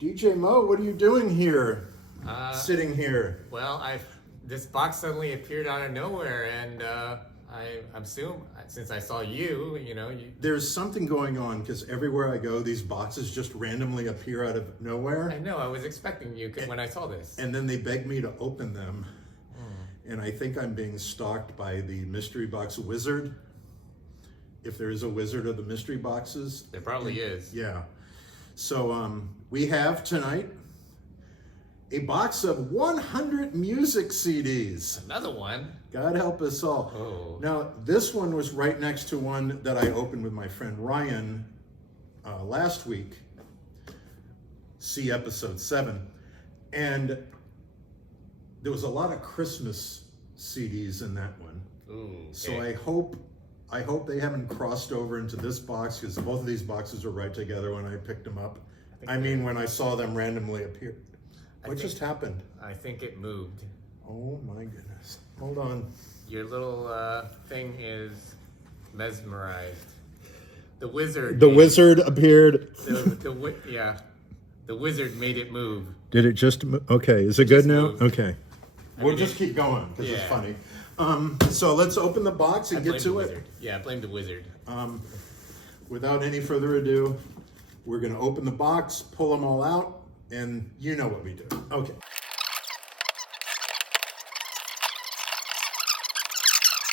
DJ Mo, what are you doing here? Sitting here. Well, this box suddenly appeared out of nowhere, and I assume since I saw you, There's something going on because everywhere I go, these boxes just randomly appear out of nowhere. I know. I was expecting you when I saw this. And then they beg me to open them. And I think I'm being stalked by the mystery box wizard. If there is a wizard of the mystery boxes. There probably is. Yeah. So we have tonight a box of 100 music CDs. Another one. God help us all. Oh. Now, this one was right next to one that I opened with my friend Ryan last week. See episode 7. And there was a lot of Christmas CDs in that one. Ooh, okay. So I hope they haven't crossed over into this box because both of these boxes are right together when I picked them up. When I saw them randomly appear. What just happened? I think it moved. Oh my goodness. Hold on. Your little thing is mesmerized. The wizard. The wizard appeared. The wizard made it move. Did it just? Okay. Is it good now? Moved. Okay. We'll just keep going because it's funny. So let's open the box and get to it. Yeah, blame the wizard. Without any further ado, we're going to open the box, pull them all out, and you know what we do. Okay.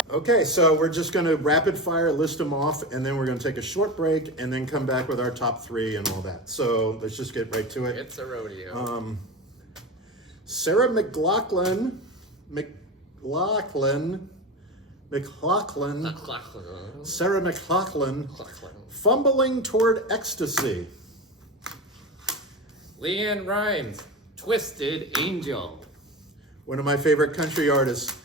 Okay, so we're just going to rapid fire list them off, and then we're going to take a short break, and then come back with our top 3 and all that. So let's just get right to it. It's a rodeo. Sarah McLachlan, Sarah McLachlan, fumbling toward ecstasy. Leanne Rimes, Twisted Angel. One of my favorite country artists,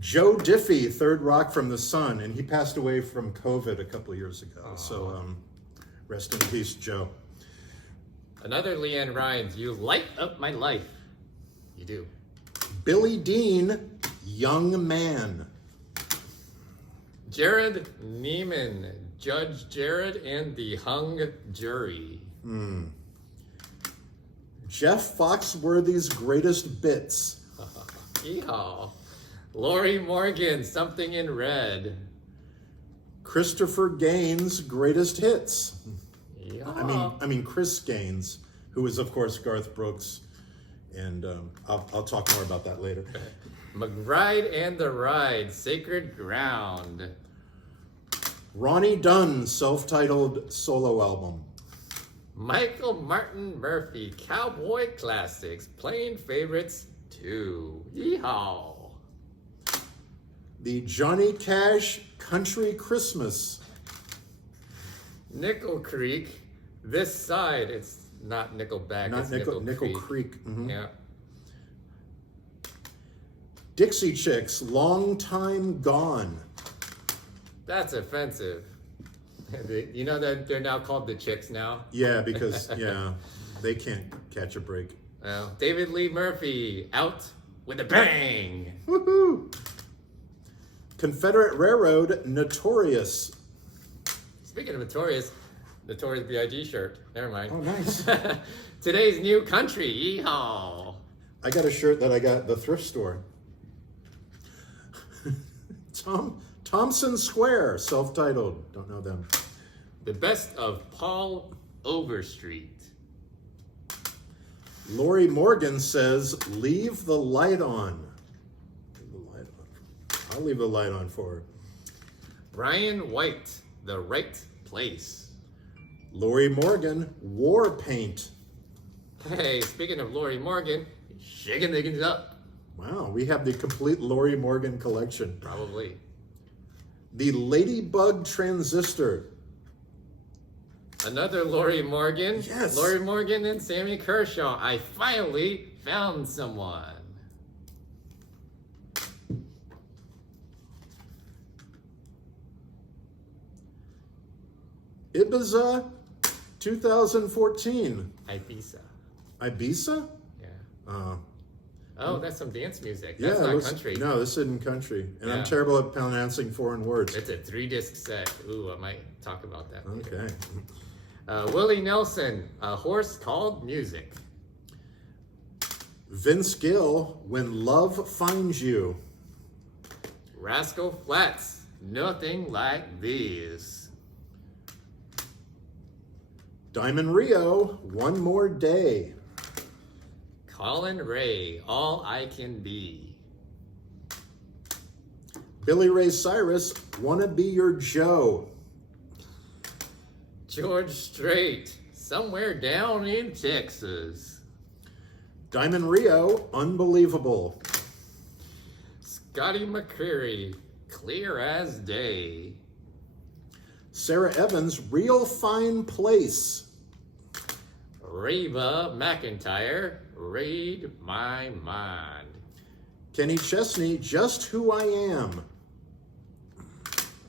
Joe Diffie, Third Rock from the Sun, and he passed away from COVID a couple of years ago. Aww. So rest in peace, Joe. Another Leanne Rimes, You Light Up My Life. You do. Billy Dean, Young Man. Jared Neiman, Judge Jared and the Hung Jury. Jeff Foxworthy's Greatest Bits. Yeehaw. Lori Morgan, Something in Red. Christopher Gaines' Greatest Hits. Yeehaw. I mean Chris Gaines, who is of course Garth Brooks, and I'll talk more about that later. McBride and the Ride, Sacred Ground. Ronnie Dunn, self-titled solo album. Michael Martin Murphey, Cowboy Classics, Playing Favorites 2. Yeehaw. The Johnny Cash Country Christmas. Nickel Creek, This Side. It's not Nickelback, Not it's Nickel Creek. Mm-hmm. Yeah. Dixie Chicks, Long Time Gone. That's offensive. You know that they're now called the Chicks now? Yeah, because, they can't catch a break. Well, David Lee Murphy, Out with a Bang. Woohoo! Confederate Railroad, Notorious. Speaking of Notorious B.I.G. shirt. Never mind. Oh, nice. Today's New Country, yeehaw. I got a shirt that I got at the thrift store. Thompson Square, self-titled. Don't know them. The Best of Paul Overstreet. Lori Morgan says, leave the light on. Leave the light on. I'll leave the light on for her. Brian White, The Right Place. Lori Morgan, War Paint. Hey, speaking of Lori Morgan, shaking things up. Wow, we have the complete Lori Morgan collection. Probably. The Ladybug Transistor. Another Lori Morgan. Yes. Lori Morgan and Sammy Kershaw. I finally found someone. Ibiza 2014. Ibiza. Ibiza? Yeah. Oh, that's some dance music. Yeah, That's not country. No, this isn't country. And I'm Yeah. terrible at pronouncing foreign words. It's a 3-disc set. Ooh, I might talk about that later. Okay. Willie Nelson, A Horse Called Music. Vince Gill, When Love Finds You. Rascal Flatts, Nothing Like This. Diamond Rio, One More Day. Colin Ray, All I Can Be. Billy Ray Cyrus, Wanna Be Your Joe. George Strait, Somewhere Down in Texas. Diamond Rio, Unbelievable. Scotty McCreery, Clear as Day. Sarah Evans, Real Fine Place. Reba McEntire, Read My Mind. Kenny Chesney, Just Who I Am.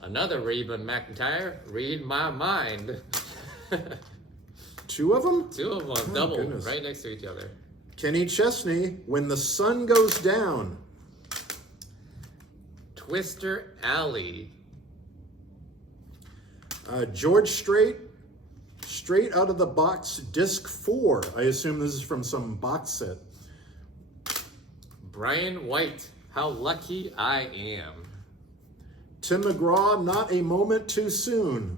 Another Reba McEntire, Read My Mind. Two of them? Two of them, Oh, double, goodness. right next to each other. Kenny Chesney, When the Sun Goes Down. Twister Alley. George Strait, Straight Out of the Box, Disc 4. I assume this is from some box set. Brian White, How Lucky I Am. Tim McGraw, Not a Moment Too Soon.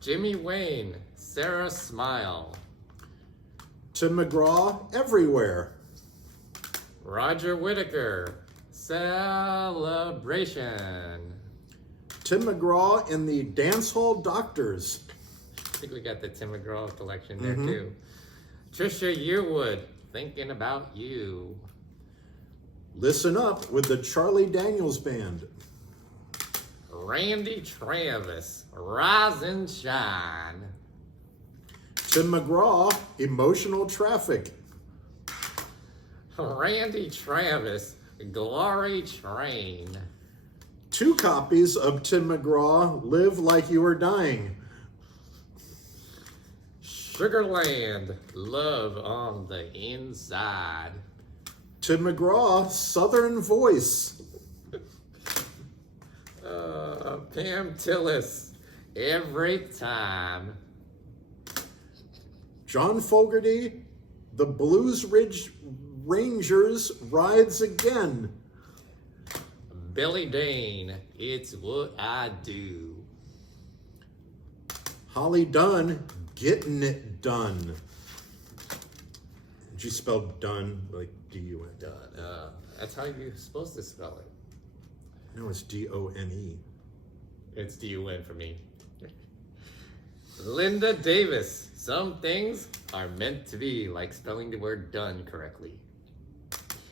Jimmy Wayne, Sarah Smile. Tim McGraw, Everywhere. Roger Whittaker, Celebration. Tim McGraw in the Dance Hall Doctors. I think we got the Tim McGraw collection there too. Trisha Yearwood, Thinking About You. Listen Up with the Charlie Daniels Band. Randy Travis, Rise and Shine. Tim McGraw, Emotional Traffic. Randy Travis, Glory Train. 2 copies of Tim McGraw, Live Like You Are Dying. Sugarland, Love on the Inside. Tim McGraw, Southern Voice. Pam Tillis, Every Time. John Fogerty, The Blues Ridge Rangers Rides Again. Billy Dane, It's What I Do. Holly Dunn, Getting It Done. Did you spell done like D-U-N? Done. That's how you're supposed to spell it. No, it's D-O-N-E. It's D-U-N for me. Linda Davis, Some Things Are Meant to Be, like spelling the word done correctly.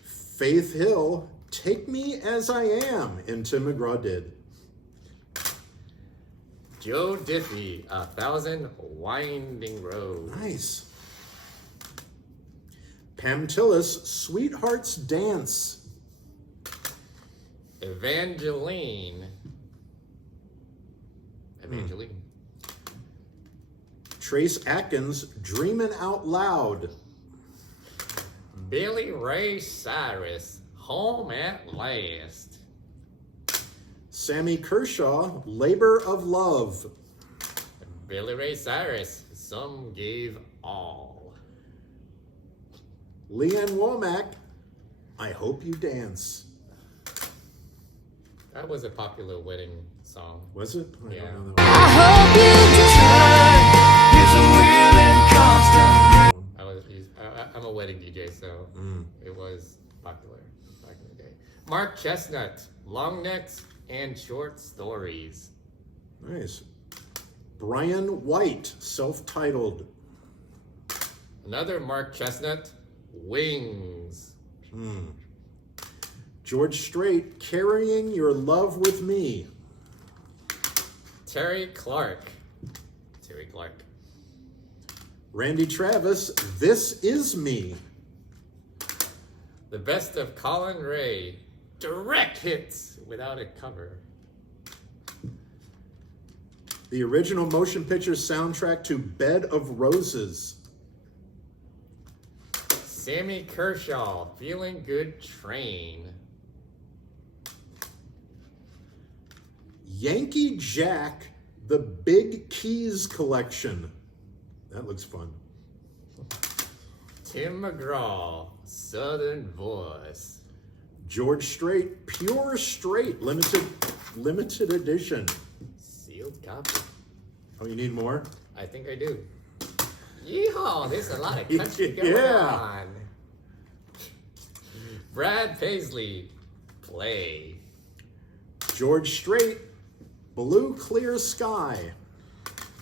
Faith Hill, Take Me As I Am, and Tim McGraw did. Joe Diffie, 1,000 Winding Roads. Nice. Pam Tillis, Sweetheart's Dance. Evangeline. Trace Atkins, Dreamin' Out Loud. Billy Ray Cyrus, Home at Last. Sammy Kershaw, Labor of Love. Billy Ray Cyrus, Some Gave All. Leanne Womack, I Hope You Dance. That was a popular wedding song. Was it? I Yeah. don't know I that hope you I'm a wedding DJ, so it was popular back in the day. Mark Chesnutt, Longnecks and Short Stories. one. Nice. Brian White, Self-Titled. Another Mark Chesnutt, Wings. George Strait, Carrying Your Love With Me. Terry Clark. Randy Travis, This Is Me. The Best of Colin Ray. Direct hits without a cover. The original motion picture soundtrack to Bed of Roses. Sammy Kershaw, Feeling Good Train. Yankee Jack, The Big Keys Collection. That looks fun. Tim McGraw, Southern Voice. George Strait, Pure Straight, limited edition. Sealed copy. Oh, you need more? I think I do. Yeehaw! There's a lot of country going Yeah. on. Brad Paisley, Play. George Strait, Blue Clear Sky.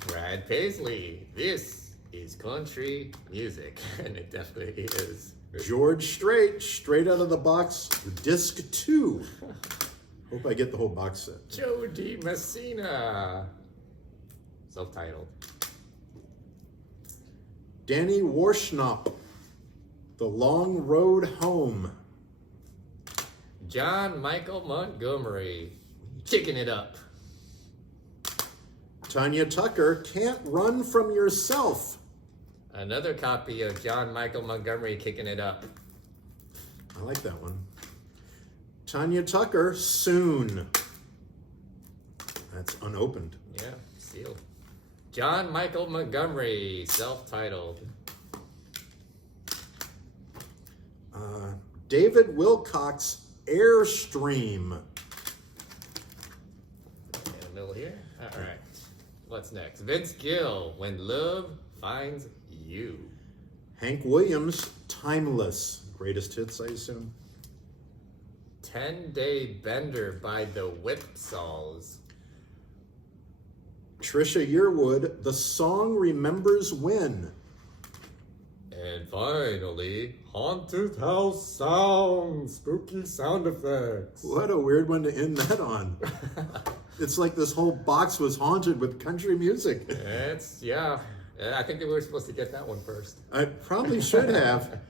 Brad Paisley, this is country music, and it definitely is. George Strait, straight out of the box, disc 2. Hope I get the whole box set. Joe D. Messina, self-titled. Danny Warschnop, The Long Road Home. John Michael Montgomery, Kicking It Up. Tanya Tucker, Can't Run From Yourself. Another copy of John Michael Montgomery, Kicking It Up. I like that one. Tanya Tucker, Soon. That's unopened. Yeah, sealed. John Michael Montgomery, self-titled. David Wilcox, Airstream. In the middle here. All right. What's next? Vince Gill, When Love Finds You. Hank Williams, Timeless. Greatest hits, I assume. 10-Day Bender by the Whipsaws. Trisha Yearwood, The Song Remembers When. And finally, Haunted House Sound, spooky sound effects. What a weird one to end that on. It's like this whole box was haunted with country music. Yeah. I think that we were supposed to get that one first. I probably should have.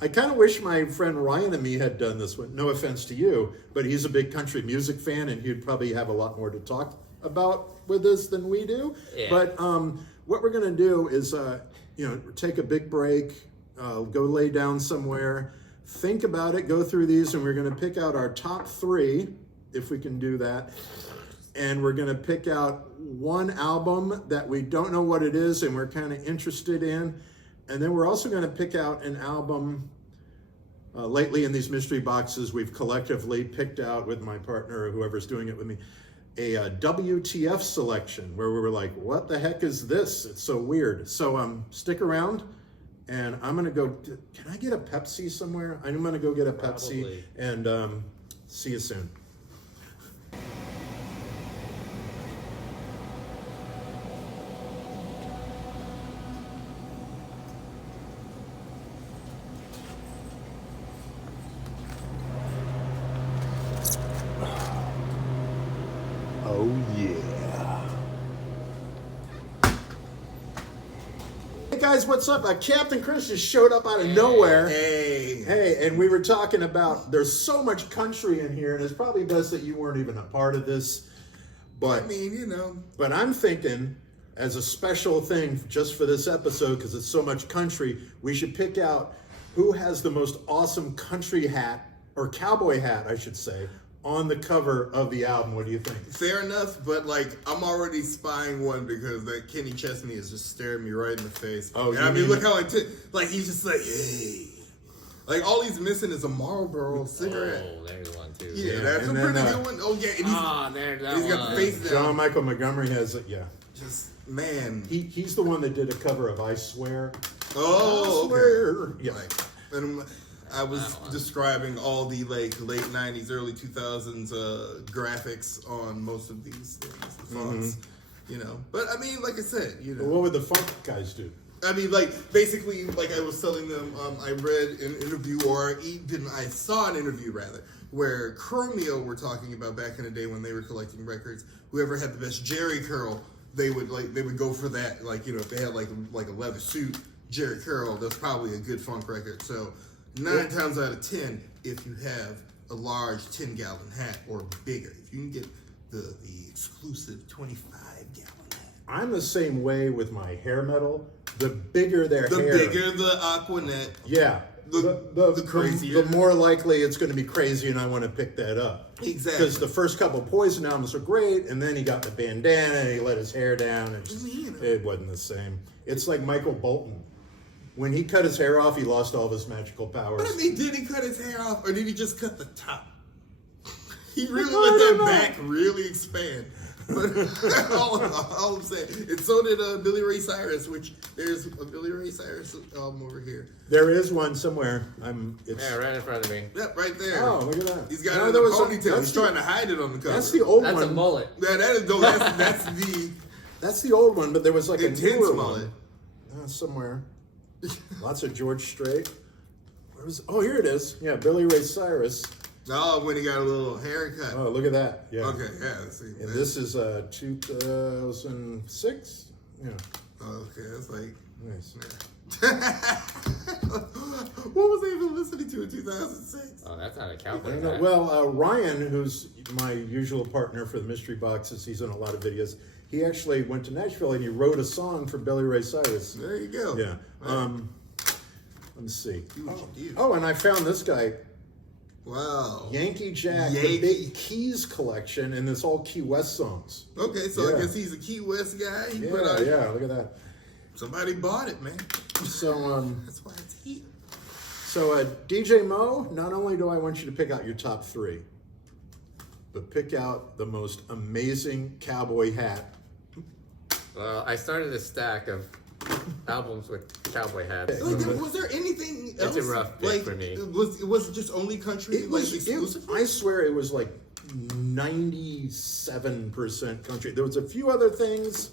I kind of wish my friend Ryan and me had done this one. No offense to you, but he's a big country music fan, and he'd probably have a lot more to talk about with us than we do. Yeah. But what we're going to do is, take a big break, go lay down somewhere, think about it, go through these, and we're going to pick out our top 3, if we can do that. And we're going to pick out one album that we don't know what it is and we're kind of interested in. And then we're also going to pick out an album. Lately in these mystery boxes, we've collectively picked out with my partner or whoever's doing it with me, a WTF selection where we were like, what the heck is this? It's so weird. So stick around and I'm going to go. Can I get a Pepsi somewhere? I'm going to go get a Pepsi. Probably. And see you soon. Oh, yeah. Hey, guys, what's up? Captain Chris just showed up out of nowhere. Hey, and we were talking about there's so much country in here, and it's probably best that you weren't even a part of this. But, But I'm thinking, as a special thing just for this episode, because it's so much country, we should pick out who has the most awesome country hat, or cowboy hat, I should say, on the cover of the album. What do you think? Fair enough, but I'm already spying one because that Kenny Chesnut is just staring me right in the face. Oh, and I mean, look how he's just like, hey. Like, all he's missing is a Marlboro cigarette. Oh, there's one too. Yeah, that's a pretty good one. Oh, yeah. And there's that he's one. got the face down. John Michael Montgomery has it, yeah. Just, man. He's the one that did a cover of I Swear. Oh, I Swear. okay. Yeah. And I was describing all the late 90s, early 2000s graphics on most of these things, the fonts, But I mean, like I said, What would the funk guys do? I mean, basically, I was telling them, I read an interview, or even I saw an interview rather, where Chromeo were talking about back in the day when they were collecting records. Whoever had the best Jerry curl, they would go for that. If they had like a leather suit, Jerry curl, that's probably a good funk record. So 9 times out of 10, if you have a large 10-gallon hat or bigger, if you can get the exclusive 25-gallon hat. I'm the same way with my hair metal. The bigger their The hair, bigger the Aquanet. yeah, The crazier. the more likely it's going to be crazy, and I want to pick that up. Exactly. Because the first couple Poison albums were great, and then he got the bandana, and he let his hair down, and it wasn't the same. It's like Michael Bolton. When he cut his hair off, he lost all of his magical powers. But I mean, did he cut his hair off, or did he just cut the top? He really let that back really expand. But all I'm saying, and so did Billy Ray Cyrus, which there's a Billy Ray Cyrus album over here. There is one somewhere. Yeah, right in front of me. Yep, right there. Oh, look at that. He's got it in a ponytail. He's trying to hide it on the cover. That's the old That's one. a mullet. Yeah, that is, no, That's the old one, but there was like a intense newer mullet. one. Somewhere. Lots of George Strait. Oh, here it is. Yeah, Billy Ray Cyrus. Oh, when he got a little haircut. Oh, look at that. Yeah. Okay, yeah. See, And this is 2006. Yeah. Okay, that's like. Nice. What was I even listening to in 2006? Oh, that's not a I cowboy don't know. hat. Well, Ryan, who's my usual partner for the Mystery Boxes, he's in a lot of videos. He actually went to Nashville and he wrote a song for Billy Ray Cyrus. There you go. Yeah. Right. Let me see. Do what you do. Oh, and I found this guy, Wow. Yankee Jack, the Big Keys collection, and it's all Key West songs. Okay, so Yeah. I guess he's a Key West guy. He Yeah, put out, look at that. Somebody bought it, man. So, That's why it's heat. So, DJ Mo, not only do I want you to pick out your top 3, but pick out the most amazing cowboy hat. Well, I started a stack of albums with cowboy hats. Like, was there anything else? It's a rough pick like, for me. Was it just only country? Exclusively? I swear it was like 97% country. There was a few other things.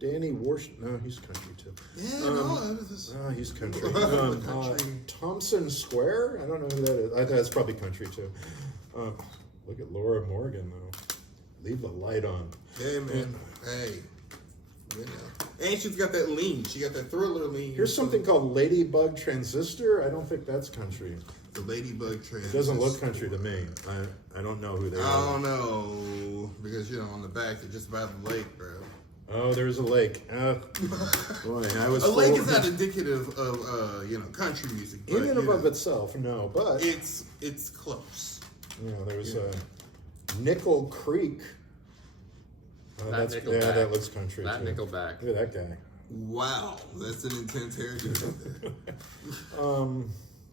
Danny Warsh, no, he's country too. Yeah, no, it was just... He's country. Country. Thompson Square, I don't know who that is. That's probably country too. Look at Laura Morgan though. Leave the light on. Hey, man. Hey. You know. And she's got that lean. She got that Thriller lean. Here's something called Ladybug Transistor. I don't think that's country. The Ladybug Transistor. It doesn't look country to me. I don't know who they are. I don't know. Because, on the back, they're just by the lake, bro. Oh, there's a lake. Boy, I was A lake is full- not indicative of, country music. But, in and of itself, no, but it's close. there was a Nickel Creek. That Nickelback. Yeah, that looks country. That too. Nickelback. Look at that guy. Wow, that's an intense haircut right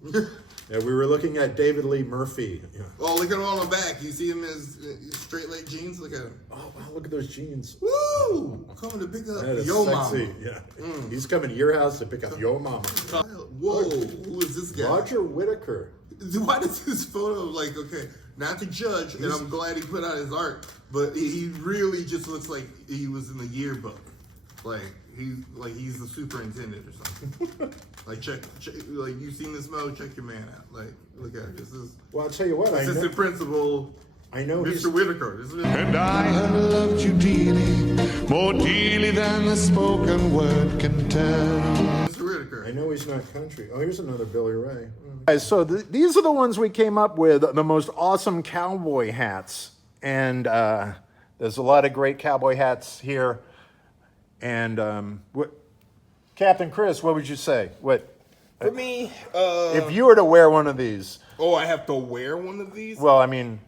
there. Yeah, we were looking at David Lee Murphy. Yeah. Oh, look at him on the back. You see him as straight leg jeans? Look at him. Oh, wow, look at those jeans. Woo! Coming to pick up That is yo sexy. mama. Yeah. He's coming to your house to pick up yo mama. Whoa, who is this guy? Roger Whittaker. Why does this photo, okay, not to judge, and I'm glad he put out his art, but he really just looks like he was in the yearbook. He's the superintendent or something. check, you seen this, Mo? Check your man out. Look at it. This is Well, I'll tell you what. assistant principal, I know he's. Mr. Whittaker. This is And I have loved you dearly, more dearly than the spoken word can tell. Mr. Whittaker. I know he's not country. Oh, here's another Billy Ray. Guys, so these are the ones we came up with, the most awesome cowboy hats. And there's a lot of great cowboy hats here. And Captain Chris, what would you say? What For me, if you were to wear one of these? oh, I have to wear one of these? Well, I mean,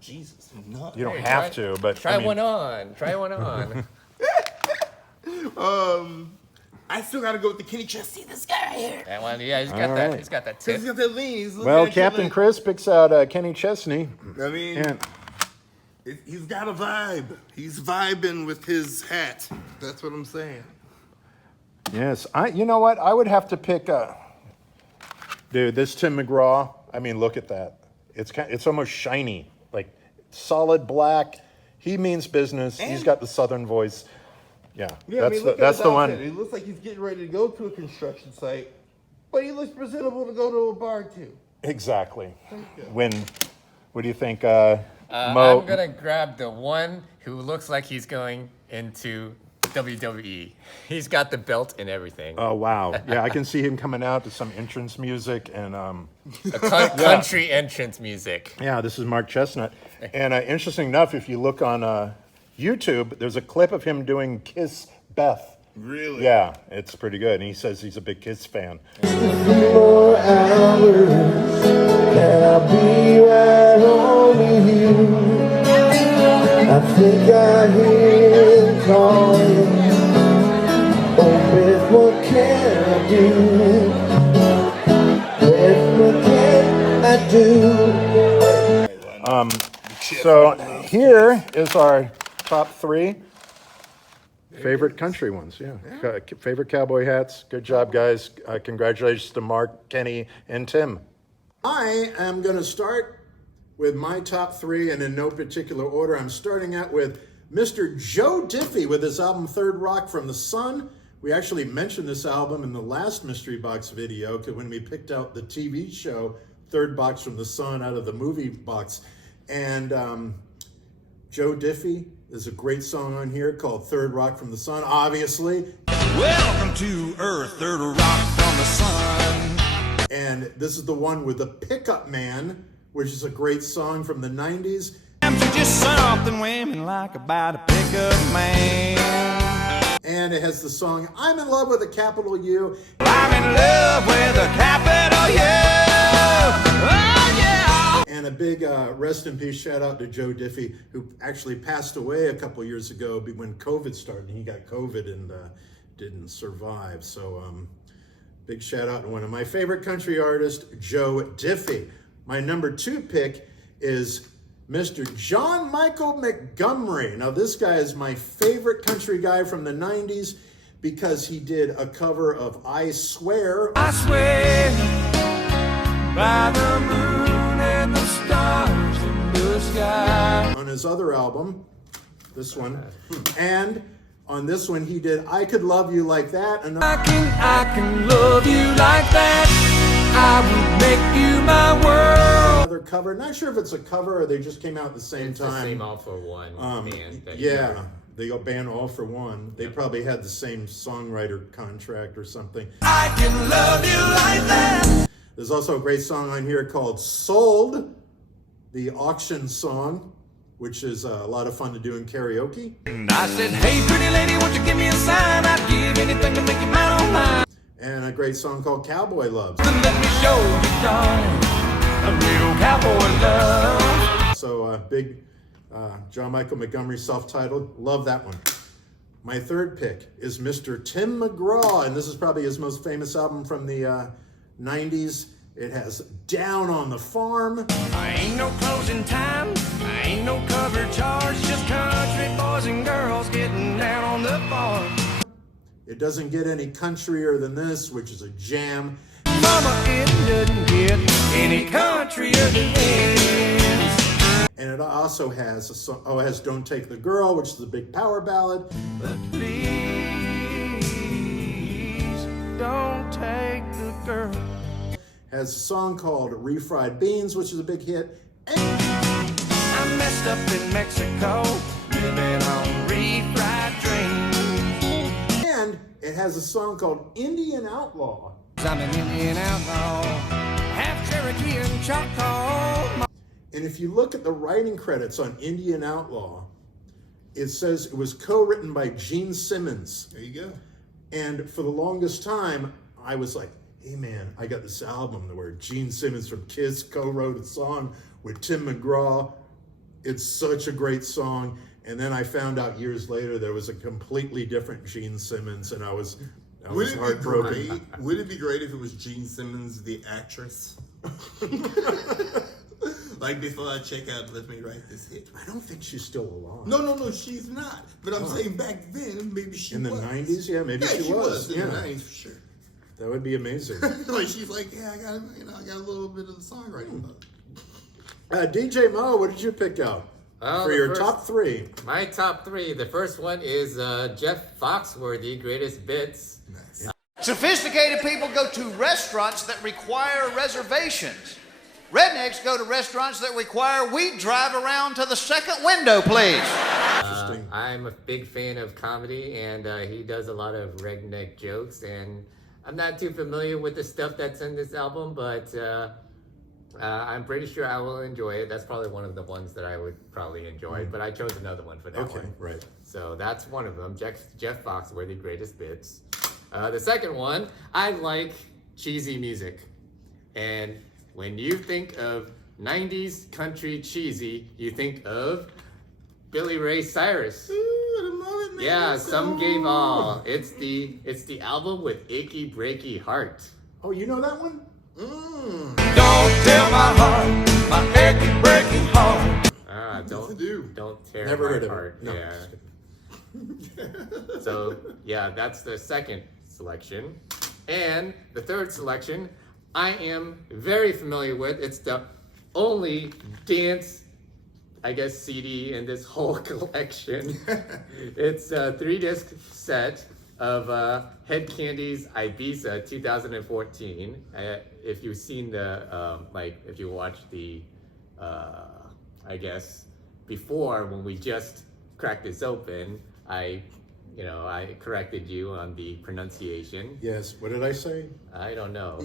Jesus, no. you don't Hey, have to, but Try I mean, one on. Try one on. I still got to go with the Kenny Chess. See this guy right here? That one, yeah, he's got All that. right. He's got that He's tip. got that lean. He's looking Well, at you Captain like- Chris picks out Kenny Chesney. I mean, And he's got a vibe. He's vibing with his hat. That's what I'm saying. yes, you know what? I would have to pick dude, this Tim McGraw. I mean, look at that. It's almost shiny, like solid black. He means business. He's got the Southern voice. Yeah, that's the one. He looks like he's getting ready to go to a construction site, but he looks presentable to go to a bar too. Exactly. What do you think, I'm Mo? gonna grab the one who looks like he's going into WWE. He's got the belt and everything. Oh wow, yeah, I can see him coming out to some entrance music and Country entrance music. yeah, this is Mark Chesnutt. And interesting enough, if you look on YouTube, there's a clip of him doing Kiss Beth. Really? Yeah, it's pretty good. And he says he's a big Kiss fan. More hours, can I be right home with you? I think I hear him calling. Oh, Beth, what can I do? What can I do? So here is our top 3 favorite country ones. Yeah. Favorite cowboy hats. Good job, guys. Congratulations to Mark, Kenny, and Tim. I am going to start with my top 3, and in no particular order. I'm starting out with Mr. Joe Diffie with his album Third Rock from the Sun. We actually mentioned this album in the last Mystery Box video, because when we picked out the TV show Third Box from the Sun out of the movie box. And Joe Diffie, there's a great song on here called Third Rock from the Sun, obviously. Welcome to Earth, Third Rock from the Sun. And this is the one with the Pickup Man, which is a great song from the 90s. I'm just something women like about a pickup man. And it has the song I'm in Love with a Capital U. I'm in love with a capital U. Oh, yeah. And a big rest in peace shout out to Joe Diffie, who actually passed away a couple years ago when COVID started. He got COVID and didn't survive. So big shout out to one of my favorite country artists, Joe Diffie. My number 2 pick is Mr. John Michael Montgomery. Now this guy is my favorite country guy from the 90s because he did a cover of I Swear. I swear by the moon and the stars in the sky. On his other album, this one. And on this one he did I Could Love You Like That. I can love you like that. I would make you my world. Another cover. Not sure if it's a cover or they just came out at the same It's time. the same All for One band. That Yeah, they go band All for One. They probably had the same songwriter contract or something. I can love you like that. There's also a great song on here called Sold, the auction song, which is a lot of fun to do in karaoke. And I said, hey, pretty lady, won't you give me a sign? I'd give anything to make you mine on mine. And a great song called Cowboy Loves. Then let me show you, darling, a little cowboy love. So big John Michael Montgomery, self-titled. Love that one. My third pick is Mr. Tim McGraw, and this is probably his most famous album from the 90s. It has Down on the Farm. I ain't no closing time, I ain't no cover charge, just country boys and girls getting down on the farm. It doesn't get any countryer than this, which is a jam. Mama, it doesn't get any countryer than this. And it also has a song, it has Don't Take the Girl, which is a big power ballad. But please don't take the girl. Has a song called Refried Beans, which is a big hit. I messed up in Mexico, living on refried dreams. And it has a song called Indian Outlaw. I'm an Indian outlaw, half Cherokee and Choctaw. And if you look at the writing credits on Indian Outlaw, it says it was co-written by Gene Simmons. There you go. And for the longest time, I was like, hey man, I got this album where Gene Simmons from Kiss co-wrote a song with Tim McGraw. It's such a great song. And then I found out years later there was a completely different Gene Simmons, and I was heartbroken. Would it be great if it was Gene Simmons, the actress? Like, before I check out, let me write this hit. I don't think she's still alive. No, she's not. But I'm saying back then, maybe she was. In the 90s? Yeah, maybe she was. In the 90s for sure. That would be amazing. Like, she's like, yeah, I got a little bit of the songwriting bug. DJ Mo, what did you pick out for your top 3? My top 3. The first one is Jeff Foxworthy, Greatest Bits. Nice. Sophisticated people go to restaurants that require reservations. Rednecks go to restaurants that require we drive around to the second window, please. I'm a big fan of comedy, and he does a lot of redneck jokes, and I'm not too familiar with the stuff that's in this album, but I'm pretty sure I will enjoy it. That's probably one of the ones that I would probably enjoy, but I chose another one for that one. Right. So that's one of them, Jeff Foxworthy, Greatest Bits. The second one, I like cheesy music. And when you think of 90s country cheesy, you think of Billy Ray Cyrus. Ooh, the mullet Yeah, some gave all. It's the album with Achy Breaky Heart. Oh, you know that one? Don't tell my heart, my achy breaky heart. Don't tear Never my heard of it. heart. No, Yeah. just So yeah, that's the second selection, and the third selection I am very familiar with. It's the only dance, I guess, CD in this whole collection. It's a 3-disc set of Head Candy's Ibiza 2014. If you've seen the, if you watched the, I guess, before when we just cracked this open, I corrected you on the pronunciation. Yes. What did I say? I don't know.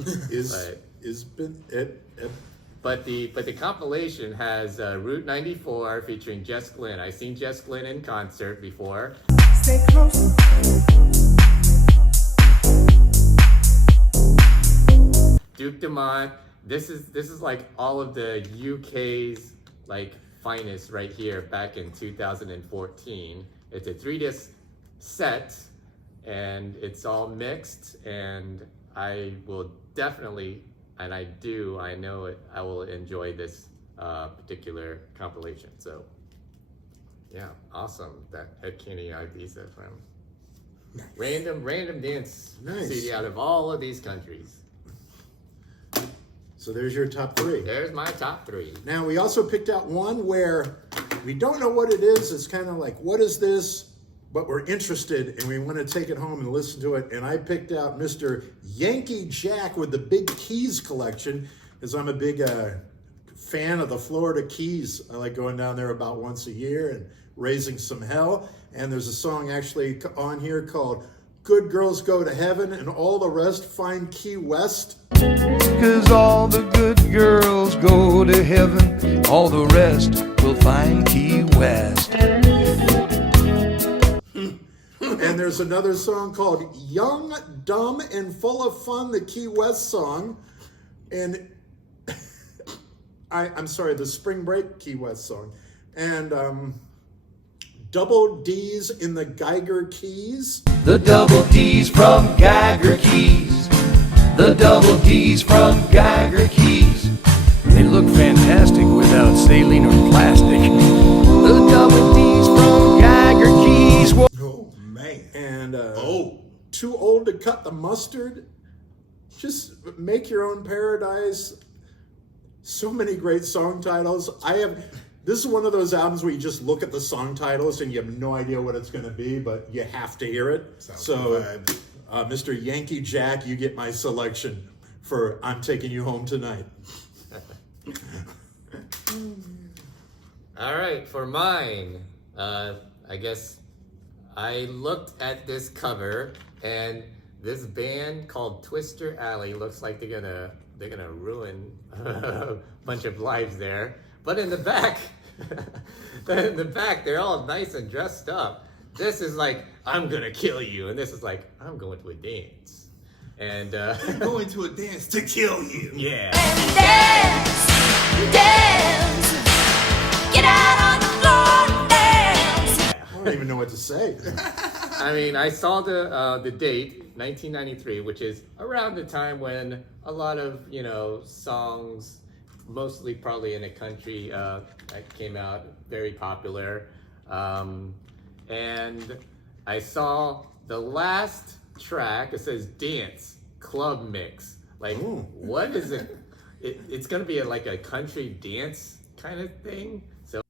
But the compilation has Route 94 featuring Jess Glynn. I've seen Jess Glynn in concert before. Stay close. Duke Dumont. This is like all of the UK's like finest right here back in 2014. It's a 3-disc set and it's all mixed, and I will definitely, and I know it, I will enjoy this particular compilation. So yeah, awesome. That Head Candy Ibiza from random dance CD out of all of these countries. So there's your top 3. There's my top 3. Now, we also picked out one where we don't know what it is. It's kind of like, what is this? But we're interested and we want to take it home and listen to it. And I picked out Mr. Yankee Jack with the Big Keys collection, because I'm a big fan of the Florida Keys. I like going down there about once a year and raising some hell. And there's a song actually on here called Good Girls Go to Heaven and All the Rest Find Key West. 'Cause all the good girls go to heaven, all the rest will find Key West. And there's another song called Young, Dumb, and Full of Fun, the Key West song. And I'm sorry, the Spring Break Key West song. And Double D's in the Geiger Keys. The double D's from Geiger Keys. The double D's from Geiger Keys. They look fantastic without saline or plastic. The double D's from Geiger Keys. Oh, man. And Too Old to Cut the Mustard. Just Make Your Own Paradise. So many great song titles. This is one of those albums where you just look at the song titles and you have no idea what it's going to be, but you have to hear it. Mr. Yankee Jack, you get my selection for I'm Taking You Home Tonight. All right, for mine, I guess I looked at this cover, and this band called Twister Alley looks like they're gonna ruin a bunch of lives there. But in the back, they're all nice and dressed up. This is like, I'm gonna kill you, and this is like, I'm going to a dance. And Going to a dance to kill you. yeah. Dance, dance, get out on the floor and dance. I don't even know what to say. I mean, I saw the date, 1993, which is around the time when a lot of, songs, mostly probably in a country, that came out very popular. And I saw the last track, it says Dance Club Mix. Like, what is it? It's gonna be like a country dance kind of thing. So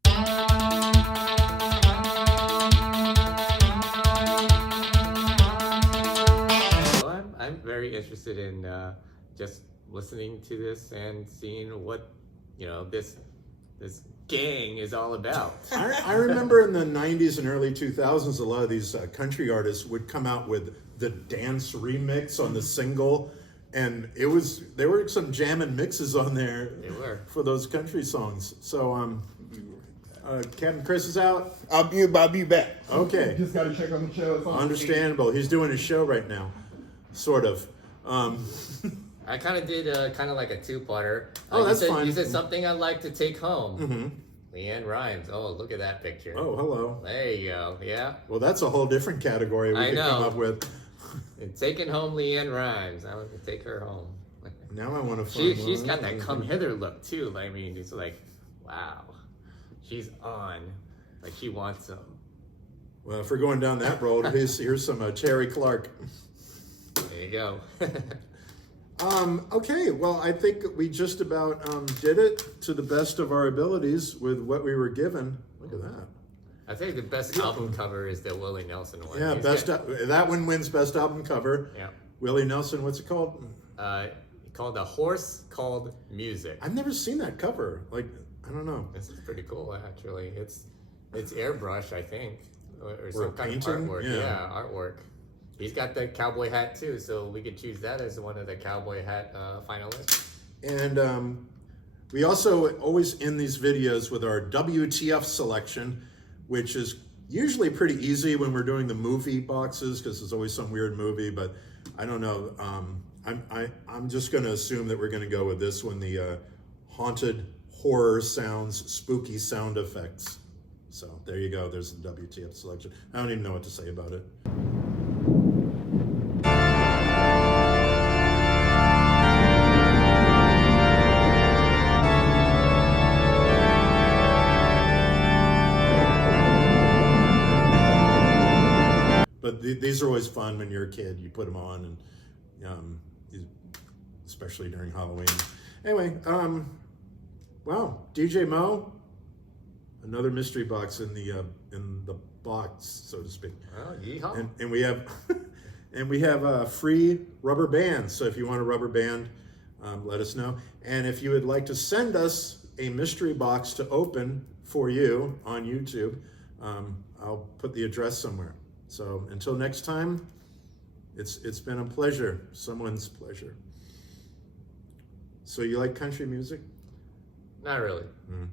I'm very interested in just listening to this and seeing what this gang is all about. I remember in the 90s and early 2000s, a lot of these country artists would come out with the dance remix on the single, and there were some jamming mixes on there. They were. For those country songs. So Captain Chris is out. I'll be back. Okay. Just got to check on the show. Understandable. He's doing his show right now, sort of. I kind of did kind of like a two-parter. Oh, that's you said, fine. You said something I'd like to take home. Mm-hmm. Leanne Rhymes. Oh, look at that picture. Oh, hello. There you go. Yeah. Well, that's a whole different category we I could come know. up with. And taking home Leanne Rhymes. I want to take her home. Now I want to find She's one. got that come hither look too. I mean, it's like, wow, she's on. Like she wants some. Well, if we're going down that road, here's some Terry Clark. There you go. Okay, well, I think we just about did it to the best of our abilities with what we were given. Look at that. I think the best album cover is the Willie Nelson one. Yeah, He's that one wins best album cover. Yeah. Willie Nelson, what's it called? Called A Horse Called Music. I've never seen that cover. Like, I don't know. This is pretty cool, actually. It's airbrush, I think, or Or some kind of painting? artwork. Yeah, artwork. He's got the cowboy hat too, so we could choose that as one of the cowboy hat finalists. And we also always end these videos with our WTF selection, which is usually pretty easy when we're doing the movie boxes because there's always some weird movie. But I don't know. I'm just going to assume that we're going to go with this one, the haunted horror sounds, spooky sound effects. So there you go. There's the WTF selection. I don't even know what to say about it. But these are always fun when you're a kid. You put them on, and especially during Halloween. Anyway, wow, DJ Mo, another mystery box in the box, so to speak. Oh, yeehaw. And we have we have free rubber bands. So if you want a rubber band, let us know. And if you would like to send us a mystery box to open for you on YouTube, I'll put the address somewhere. So until next time, it's been a pleasure, someone's pleasure. So you like country music? Not really. Mm.